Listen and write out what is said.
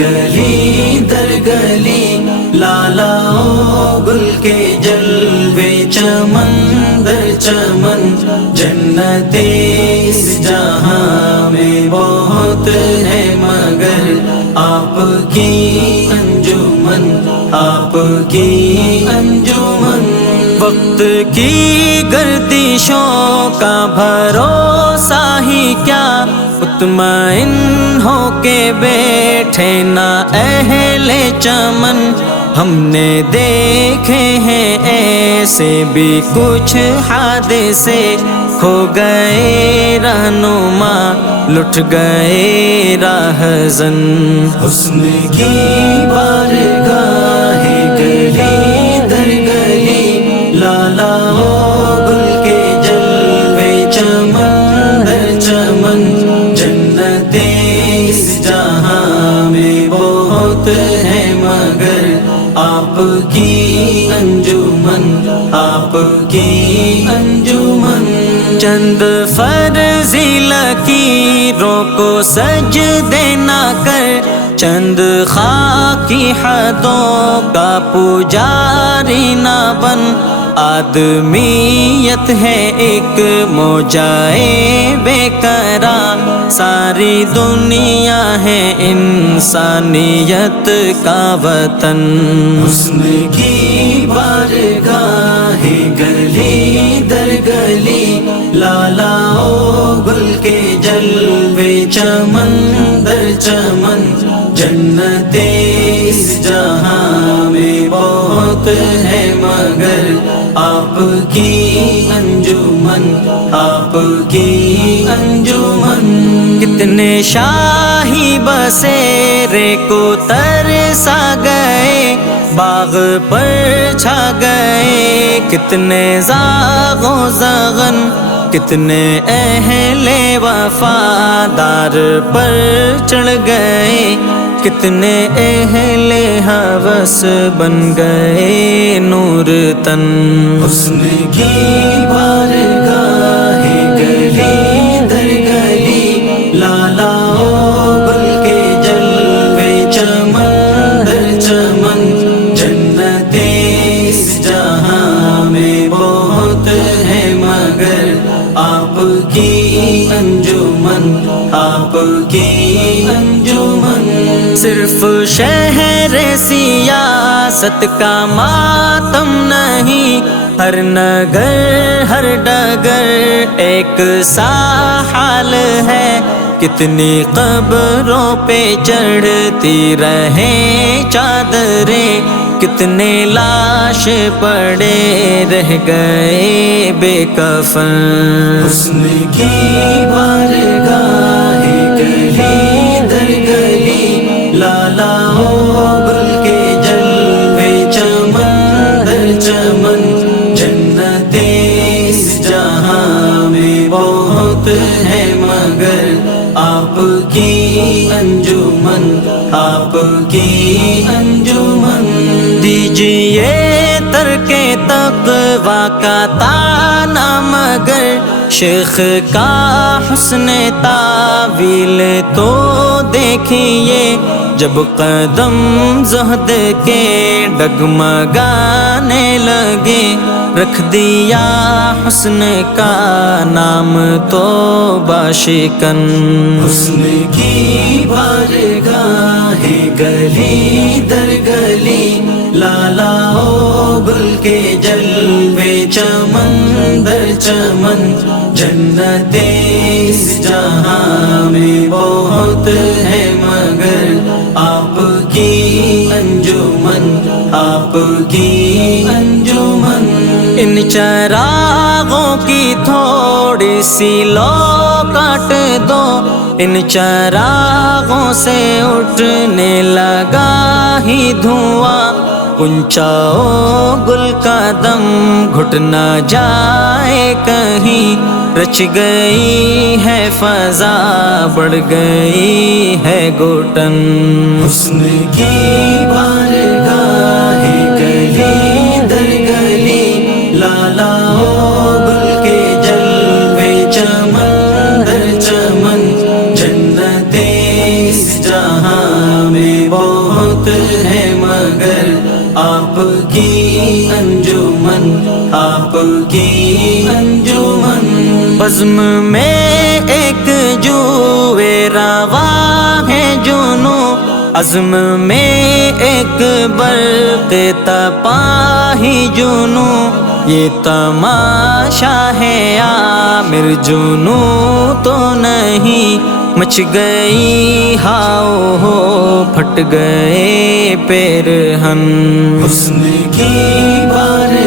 گلی در گلی لالا گل کے جلوے چمن در چمن جنت اس جہاں میں بہت ہے مگر آپ کی انجمن آپ کی انجمن وقت کی گردشوں کا بھروسہ ہی کیا مطمئن ہو کے بیٹھے نا اہل چمن ہم نے دیکھے ہیں ایسے بھی کچھ حادثے کھو گئے رہنما لٹ گئے راہزن حسن کی بارگاہ گلی در گلی لالا گل کے جلوے چمن در چمن جنت اس جہاں میں بہت ہے مگر آپ کی انجمن آپ کی انجمن چند فرضی لکیروں کو سجدے نہ کر چند خاکی حدوں کا پجاری نہ بن آدمیت ہے ایک موجائے بے قرار ساری دنیا ہے انسانیت کا وطن حسن کی بارگاہ گلی در گلی لالا گل کے جلوے چمن در چمن جنت اس جہاں میں بہت ہے مگر آپ کی انجمن آپ کی انجمن کتنے شاہی بسیرے کو ترسا گئے باغ پر چھا گئے کتنے زاغ و زغن کتنے اہل وفادار پر چڑھ گئے کتنے اہل ہوس بن گئے نور تن حسن کی بارگاہ گلی در گلی لالا گل کے جلوے چمن در چمن جنت اس جہاں میں بہت ہے مگر آپ کی انجمن آپ کی انجمن صرف شہر سیاست کا ماتم نہیں ہر نگر ہر ڈگر ایک سا حال ہے کتنی قبروں پہ چڑھتی رہیں چادریں کتنے لاش پڑے رہ گئے بے کفن حسن کی بارگاہ گلی در گلی لالا گل کے جلوے چمن در چمن جنت اس جہاں میں بہت ہے مگر آپ کی انجمن آپ کی انجمن دیجئے ترک تقویٰ کا تانا مگر شیخ کا حسن تعویل تو دیکھیے جب قدم زہد کے ڈگمگانے لگے رکھ دیا حسن کا نام تو باشکن حسن کی بارگاہ گلی در گلی لالا گل کے جلوے چمن در چمن جنت اس جہاں میں بہت ہے مگر آپ کی انجمن آپ کی انجمن ان چراغوں کی تھوڑی سی لو کاٹ دو ان چراغوں سے اٹھنے لگا ہی دھواں پنچاؤ گل کا دم گھٹ نہ جائے کہیں رچ گئی ہے فضا بڑھ گئی ہے گھٹن حسن کی بارگاہ گلی در گلی لالا گل کے جلوے چمن در چمن جنت اس جہاں میں انجمن آپ کی انجمن بزم میں ایک جوے رواں ہے جنوں عزم میں ایک برق تپاہی جنوں یہ تماشا ہے عامر جنوں تو نہیں مچ گئی ہاؤ ہو پھٹ گئے پیرہن حسن کی بارش